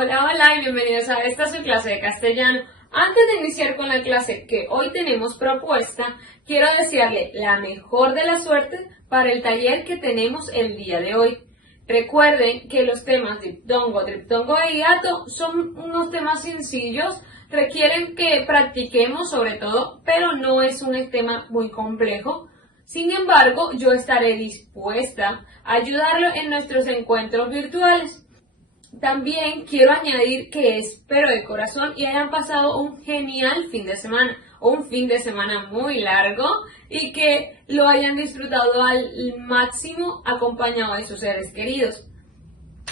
Hola, hola y bienvenidos a esta su clase de castellano. Antes de iniciar con la clase que hoy tenemos propuesta, quiero desearle la mejor de la suerte para el taller que tenemos el día de hoy. Recuerden que los temas diptongo, triptongo e hiato son unos temas sencillos, requieren que practiquemos sobre todo, pero no es un tema muy complejo. Sin embargo, yo estaré dispuesta a ayudarlo en nuestros encuentros virtuales. También quiero añadir que espero de corazón y hayan pasado un genial fin de semana, o un fin de semana muy largo, y que lo hayan disfrutado al máximo acompañado de sus seres queridos.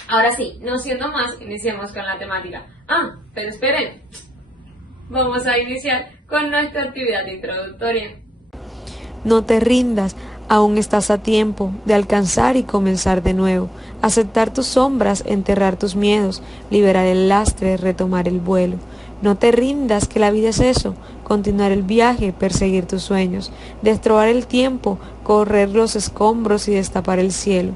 Ahora sí, no siendo más, iniciemos con la temática. Pero esperen, vamos a iniciar con nuestra actividad introductoria. No te rindas, aún estás a tiempo de alcanzar y comenzar de nuevo, aceptar tus sombras, enterrar tus miedos, liberar el lastre, retomar el vuelo. No te rindas, que la vida es eso, continuar el viaje, perseguir tus sueños, destroar el tiempo, correr los escombros y destapar el cielo.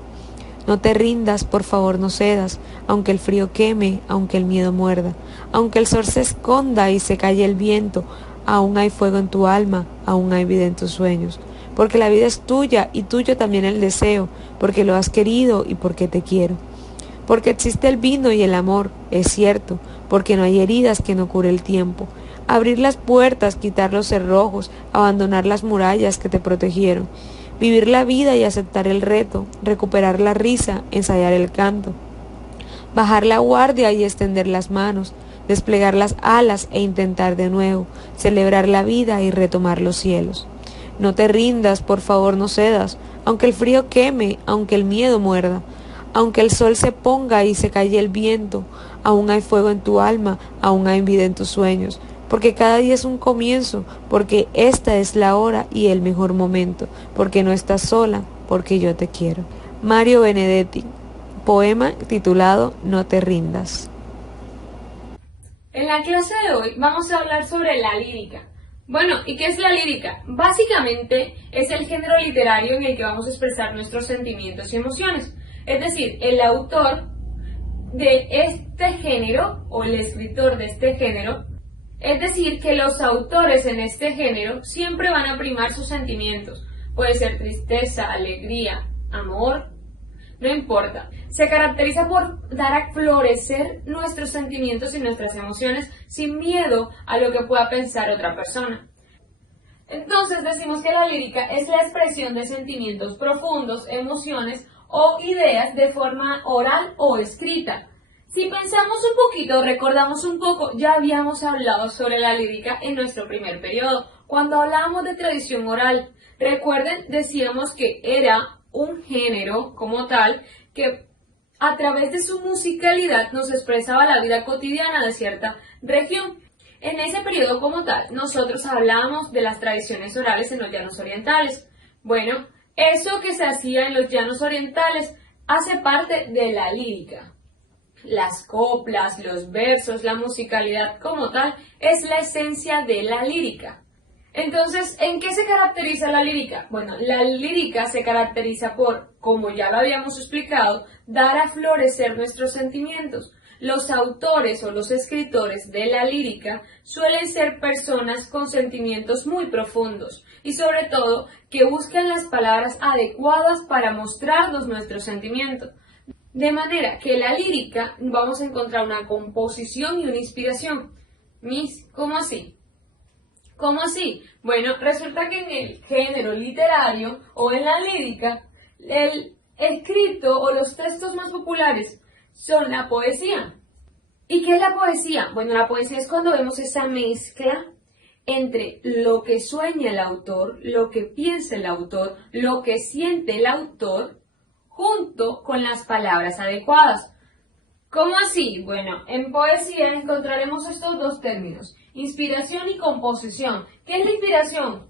No te rindas, por favor no cedas, aunque el frío queme, aunque el miedo muerda, aunque el sol se esconda y se calle el viento, aún hay fuego en tu alma, aún hay vida en tus sueños, porque la vida es tuya y tuyo también el deseo, porque lo has querido y porque te quiero. Porque existe el vino y el amor, es cierto, porque no hay heridas que no cure el tiempo. Abrir las puertas, quitar los cerrojos, abandonar las murallas que te protegieron. Vivir la vida y aceptar el reto, recuperar la risa, ensayar el canto. Bajar la guardia y extender las manos, desplegar las alas e intentar de nuevo, celebrar la vida y retomar los cielos. No te rindas, por favor no cedas, aunque el frío queme, aunque el miedo muerda, aunque el sol se ponga y se calle el viento, aún hay fuego en tu alma, aún hay vida en tus sueños, porque cada día es un comienzo, porque esta es la hora y el mejor momento, porque no estás sola, porque yo te quiero. Mario Benedetti, poema titulado No te rindas. En la clase de hoy vamos a hablar sobre la lírica. Bueno, ¿y qué es la lírica? Básicamente es el género literario en el que vamos a expresar nuestros sentimientos y emociones. Es decir, el autor de este género o el escritor de este género, es decir, que los autores en este género siempre van a primar sus sentimientos. Puede ser tristeza, alegría, amor, no importa. Se caracteriza por dar a florecer nuestros sentimientos y nuestras emociones sin miedo a lo que pueda pensar otra persona. Entonces decimos que la lírica es la expresión de sentimientos profundos, emociones o ideas de forma oral o escrita. Si pensamos un poquito, recordamos un poco, ya habíamos hablado sobre la lírica en nuestro primer periodo, cuando hablábamos de tradición oral. Recuerden, decíamos que era un género como tal que a través de su musicalidad nos expresaba la vida cotidiana de cierta región. En ese periodo como tal, nosotros hablábamos de las tradiciones orales en los llanos orientales. Bueno, eso que se hacía en los llanos orientales hace parte de la lírica. Las coplas, los versos, la musicalidad como tal es la esencia de la lírica. Entonces, ¿en qué se caracteriza la lírica? Bueno, la lírica se caracteriza por, como ya lo habíamos explicado, dar a florecer nuestros sentimientos. Los autores o los escritores de la lírica suelen ser personas con sentimientos muy profundos y sobre todo que buscan las palabras adecuadas para mostrarnos nuestros sentimientos. De manera que la lírica vamos a encontrar una composición y una inspiración. ¿Cómo así? ¿Cómo así? Bueno, resulta que en el género literario o en la lírica, el escrito o los textos más populares son la poesía. ¿Y qué es la poesía? Bueno, la poesía es cuando vemos esa mezcla entre lo que sueña el autor, lo que piensa el autor, lo que siente el autor, junto con las palabras adecuadas. ¿Cómo así? Bueno, en poesía encontraremos estos dos términos, inspiración y composición. ¿Qué es la inspiración?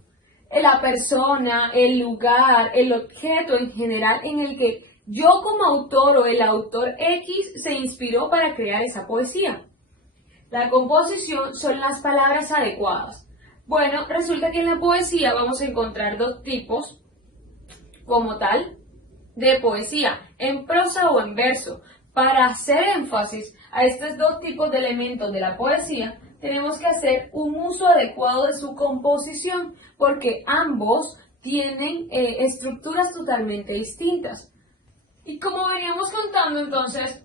La persona, el lugar, el objeto en general en el que yo como autor o el autor X se inspiró para crear esa poesía. La composición son las palabras adecuadas. Bueno, resulta que en la poesía vamos a encontrar dos tipos como tal de poesía, en prosa o en verso. Para hacer énfasis a estos dos tipos de elementos de la poesía, tenemos que hacer un uso adecuado de su composición, porque ambos tienen estructuras totalmente distintas. Y como veníamos contando entonces,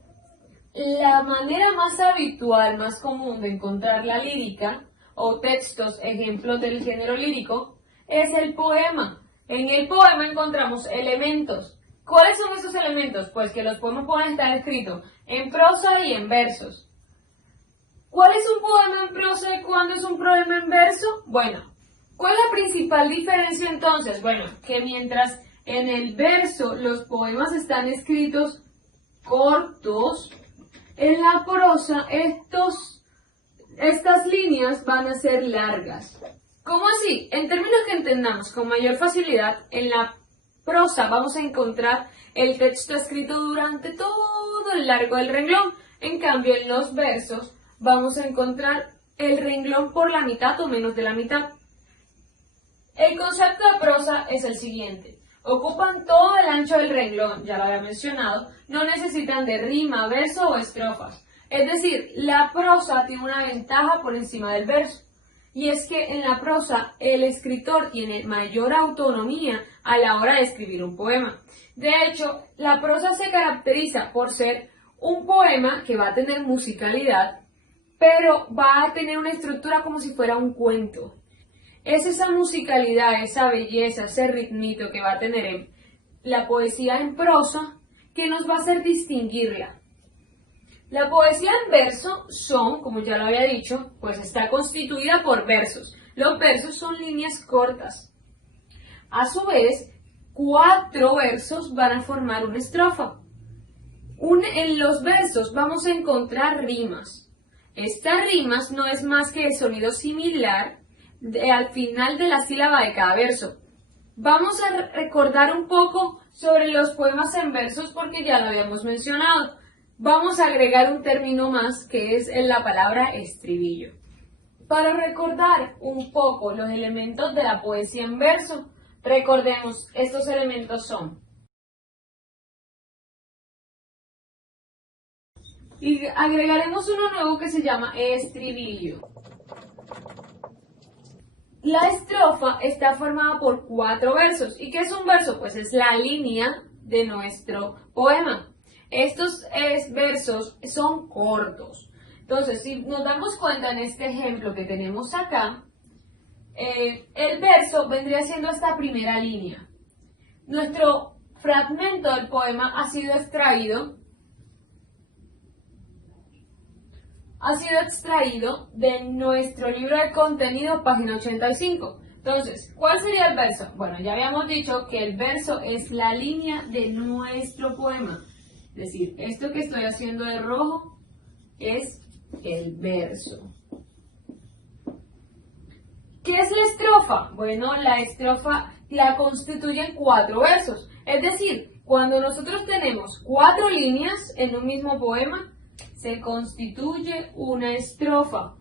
la manera más habitual, más común de encontrar la lírica o textos, ejemplos del género lírico, es el poema. En el poema encontramos elementos. ¿Cuáles son esos elementos? Pues que los poemas pueden estar escritos en prosa y en versos. ¿Cuál es un poema en prosa y cuándo es un poema en verso? Bueno, ¿cuál es la principal diferencia entonces? Bueno, que mientras en el verso los poemas están escritos cortos, en la prosa estas líneas van a ser largas. ¿Cómo así? En términos que entendamos con mayor facilidad, en la prosa vamos a encontrar el texto escrito durante todo el largo del renglón. En cambio, en los versos vamos a encontrar el renglón por la mitad o menos de la mitad. El concepto de prosa es el siguiente. Ocupan todo el ancho del renglón, ya lo había mencionado, no necesitan de rima, verso o estrofas. Es decir, la prosa tiene una ventaja por encima del verso. Y es que en la prosa el escritor tiene mayor autonomía a la hora de escribir un poema. De hecho, la prosa se caracteriza por ser un poema que va a tener musicalidad, pero va a tener una estructura como si fuera un cuento. Es esa musicalidad, esa belleza, ese ritmito que va a tener la poesía en prosa que nos va a hacer distinguirla. La poesía en verso son, como ya lo había dicho, pues está constituida por versos. Los versos son líneas cortas. A su vez, 4 versos van a formar una estrofa. En los versos vamos a encontrar rimas. Estas rimas no es más que el sonido similar al final de la sílaba de cada verso. Vamos a recordar un poco sobre los poemas en versos porque ya lo habíamos mencionado. Vamos a agregar un término más que es en la palabra estribillo. Para recordar un poco los elementos de la poesía en verso, recordemos, estos elementos son. Y agregaremos uno nuevo que se llama estribillo. La estrofa está formada por 4 versos. ¿Y qué es un verso? Pues es la línea de nuestro poema. Estos versos son cortos. Entonces, si nos damos cuenta en este ejemplo que tenemos acá, el verso vendría siendo esta primera línea. Nuestro fragmento del poema ha sido extraído de nuestro libro de contenido, página 85. Entonces, ¿cuál sería el verso? Bueno, ya habíamos dicho que el verso es la línea de nuestro poema. Es decir, esto que estoy haciendo de rojo es el verso. ¿Qué es la estrofa? Bueno, la estrofa la constituyen 4 versos. Es decir, cuando nosotros tenemos 4 líneas en un mismo poema, se constituye una estrofa.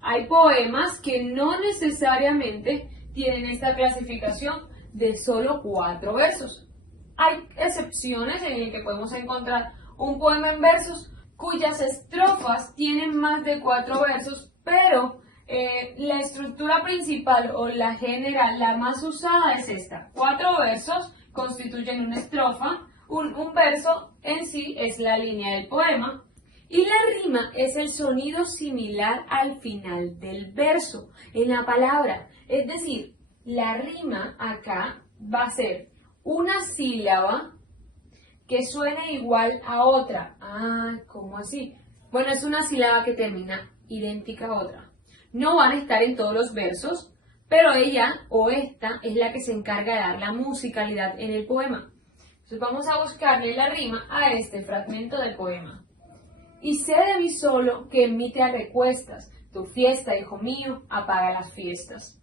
Hay poemas que no necesariamente tienen esta clasificación de solo 4 versos. Hay excepciones en las que podemos encontrar un poema en versos cuyas estrofas tienen más de 4 versos, pero la estructura principal o la general, la más usada es esta. 4 versos constituyen una estrofa, un verso en sí es la línea del poema, y la rima es el sonido similar al final del verso, en la palabra. Es decir, la rima acá va a ser una sílaba que suene igual a otra. Ah, ¿cómo así? Bueno, es una sílaba que termina idéntica a otra. No van a estar en todos los versos, pero ella o esta es la que se encarga de dar la musicalidad en el poema. Entonces vamos a buscarle la rima a este fragmento del poema. Y sé de mí solo que en mí te recuestas, tu fiesta, hijo mío, apaga las fiestas.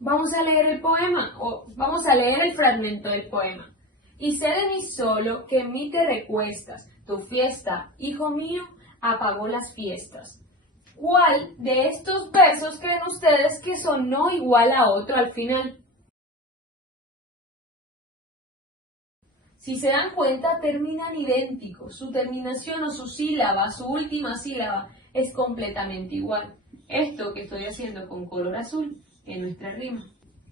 Vamos a leer el poema, o vamos a leer el fragmento del poema. Y sé de mí solo que en mí te recuestas, tu fiesta, hijo mío, apagó las fiestas. ¿Cuál de estos versos creen ustedes que sonó igual a otro al final? Si se dan cuenta, terminan idénticos. Su terminación o su sílaba, su última sílaba, es completamente igual. Esto que estoy haciendo con color azul en nuestra rima.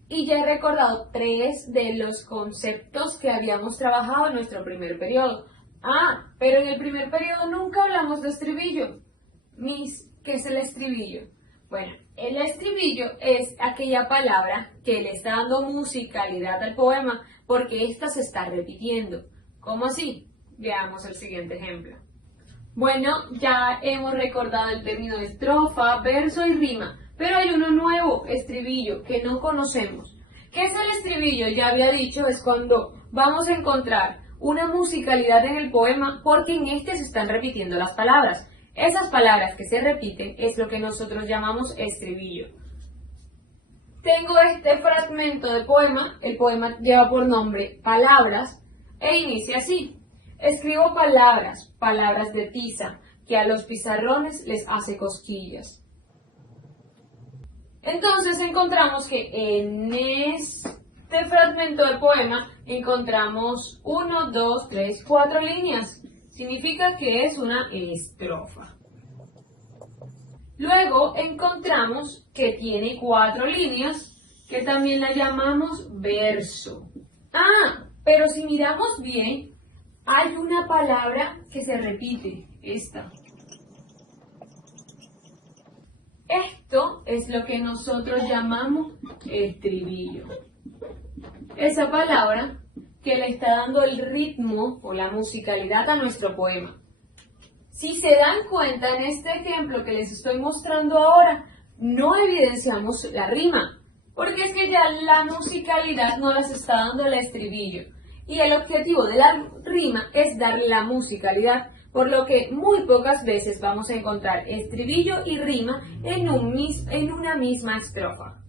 Y ya he recordado 3 de los conceptos que habíamos trabajado en nuestro primer periodo. Ah, pero en el primer periodo nunca hablamos de estribillo. Miss, ¿qué es el estribillo? Bueno, el estribillo es aquella palabra que le está dando musicalidad al poema porque ésta se está repitiendo. ¿Cómo así? Veamos el siguiente ejemplo. Bueno, ya hemos recordado el término de estrofa, verso y rima, pero hay uno nuevo, estribillo, que no conocemos. ¿Qué es el estribillo? Ya había dicho, es cuando vamos a encontrar una musicalidad en el poema porque en este se están repitiendo las palabras. Esas palabras que se repiten es lo que nosotros llamamos estribillo. Tengo este fragmento de poema, el poema lleva por nombre Palabras, e inicia así. Escribo palabras, palabras de tiza, que a los pizarrones les hace cosquillas. Entonces encontramos que en este fragmento de poema encontramos 1, 2, 3, 4 líneas. Significa que es una estrofa. Luego encontramos que tiene 4 líneas, que también la llamamos verso. Ah, pero si miramos bien, hay una palabra que se repite, esta. Esto es lo que nosotros llamamos estribillo. Esa palabra que le está dando el ritmo o la musicalidad a nuestro poema. Si se dan cuenta en este ejemplo que les estoy mostrando ahora, no evidenciamos la rima, porque es que ya la musicalidad no las está dando el estribillo. Y el objetivo de la rima es darle la musicalidad, por lo que muy pocas veces vamos a encontrar estribillo y rima en una misma estrofa.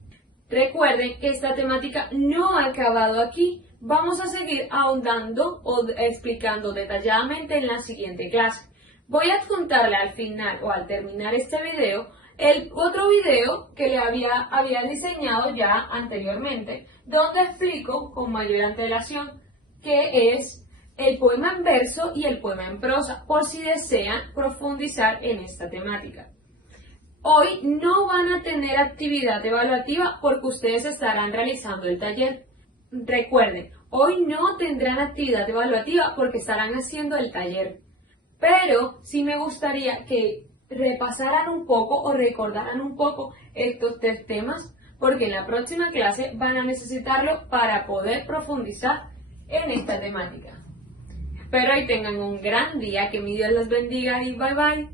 Recuerden que esta temática no ha acabado aquí. Vamos a seguir ahondando o explicando detalladamente en la siguiente clase. Voy a adjuntarle al final o al terminar este video el otro video que le había diseñado ya anteriormente, donde explico con mayor antelación qué es el poema en verso y el poema en prosa, por si desean profundizar en esta temática. Hoy no van a tener actividad evaluativa porque ustedes estarán realizando el taller. Recuerden, hoy no tendrán actividad evaluativa porque estarán haciendo el taller. Pero sí me gustaría que repasaran un poco o recordaran un poco estos 3 temas porque en la próxima clase van a necesitarlo para poder profundizar en esta temática. Espero y tengan un gran día, que mi Dios los bendiga y bye bye.